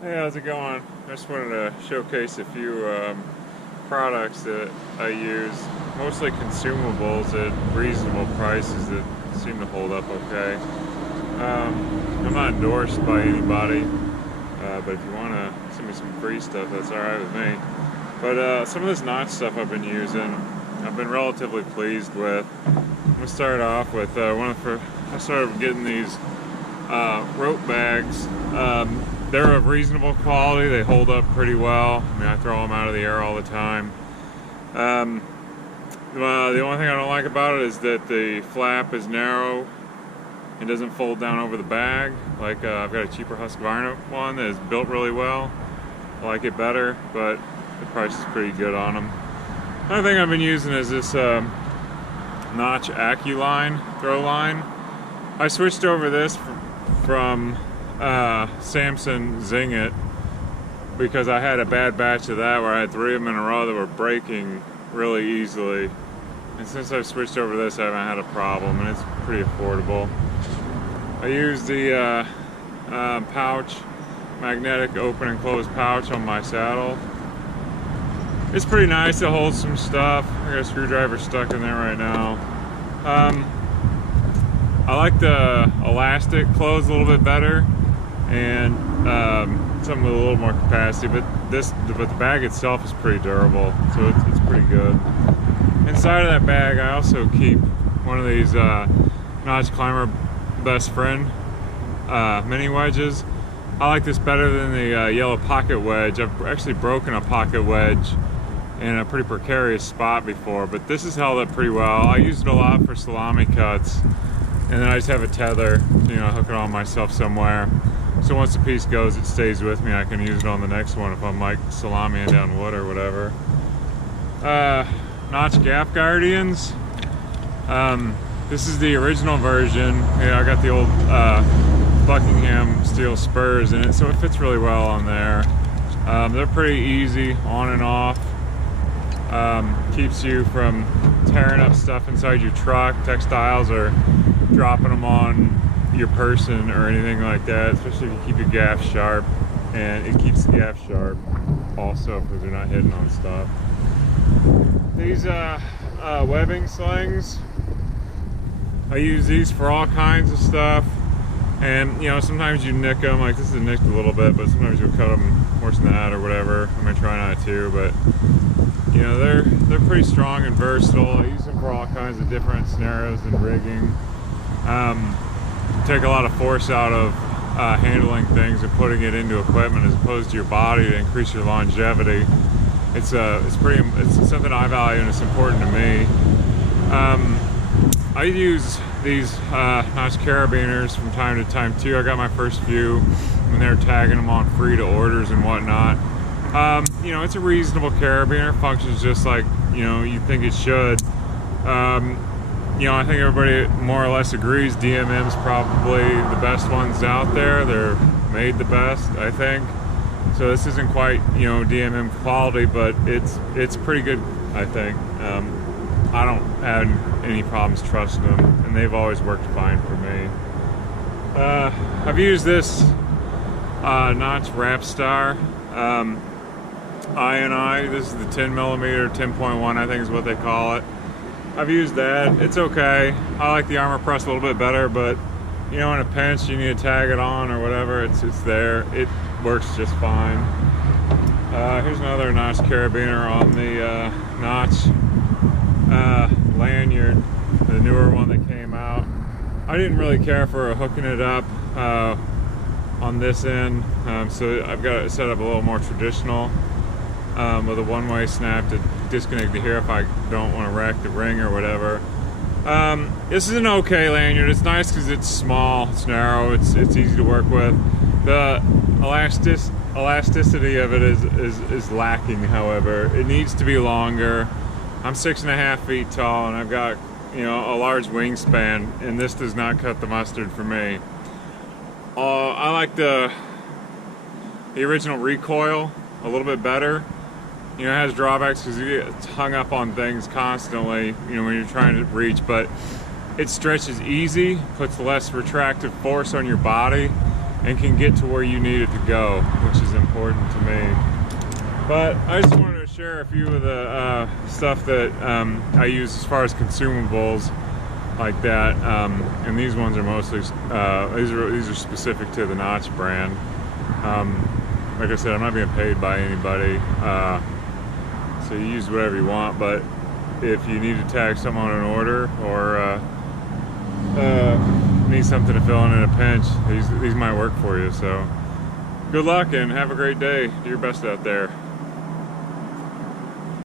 Hey, how's it going? I just wanted to showcase a few products that I use, mostly consumables at reasonable prices that seem to hold up okay. I'm not endorsed by anybody, but if you want to send me some free stuff, that's alright with me. But some of this notch stuff I've been using, I've been relatively pleased with. I'm going to start off with I started getting these rope bags. They're of reasonable quality. They hold up pretty well. I mean, I throw them out of the air all the time. The only thing I don't like about it is that the flap is narrow and doesn't fold down over the bag. Like I've got a cheaper Husqvarna one that is built really well. I like it better, but the price is pretty good on them. Another thing I've been using is this Notch AccuLine throw line. I switched over this from Samson Zing It because I had a bad batch of that where I had 3 of them in a row that were breaking really easily, and since I've switched over to this I haven't had a problem, and it's pretty affordable. I use the pouch, magnetic open and close pouch on my saddle. It's pretty nice. It holds some stuff. I got a screwdriver stuck in there right now. I like the elastic clothes a little bit better, and something with a little more capacity. But the bag itself is pretty durable, so it's pretty good. Inside of that bag, I also keep one of these Notch Climber Best Friend mini wedges. I like this better than the yellow pocket wedge. I've actually broken a pocket wedge in a pretty precarious spot before, but this has held up pretty well. I use it a lot for salami cuts, and then I just have a tether, hook it on myself somewhere. So once the piece goes, it stays with me. I can use it on the next one if I'm like salamiing down wood or whatever. Notch Gap Guardians. This is the original version. I got the old Buckingham steel spurs in it, so it fits really well on there. They're pretty easy on and off. Keeps you from tearing up stuff inside your truck, textiles, or dropping them on your person or anything like that, especially if you keep your gaff sharp. And it keeps the gaff sharp also because they're not hitting on stuff. These webbing slings, I use these for all kinds of stuff. And sometimes you nick them, like this is nicked a little bit, but sometimes you'll cut them worse than that or whatever. I'm gonna try not to, but they're pretty strong and versatile. I use them for all kinds of different scenarios and rigging. Take a lot of force out of handling things and putting it into equipment as opposed to your body to increase your longevity. It's something I value and it's important to me. I use these Notch carabiners from time to time too. I got my first few when they were tagging them on free to orders and whatnot. It's a reasonable carabiner, functions just like you think it should. I think everybody more or less agrees DMM's probably the best ones out there. They're made the best, I think. So this isn't quite DMM quality, but it's pretty good, I think. I don't have any problems trusting them, and they've always worked fine for me. I've used this Notch Rapstar INI. This is the 10mm, 10.1, I think is what they call it. I've used that. It's okay. I like the armor press a little bit better, but in a pinch, you need to tag it on or whatever. It's there. It works just fine. Here's another Notch carabiner on the Notch lanyard, the newer one that came out. I didn't really care for hooking it up on this end, so I've got it set up a little more traditional with a one-way snap to disconnect the hair if I don't want to rack the ring or whatever. This is an okay lanyard. It's nice because it's small, it's narrow, it's easy to work with. The elasticity of it is lacking, however. It needs to be longer. I'm 6.5 feet tall and I've got a large wingspan, and this does not cut the mustard for me. I like the original recoil a little bit better. It has drawbacks because you get hung up on things constantly, when you're trying to reach, but it stretches easy, puts less retractive force on your body, and can get to where you need it to go, which is important to me. But I just wanted to share a few of the stuff that I use as far as consumables like that, and these ones are mostly these are specific to the Notch brand. Like I said, I'm not being paid by anybody, so you use whatever you want. But if you need to tag something on an order or need something to fill in a pinch, these might work for you. So good luck and have a great day. Do your best out there.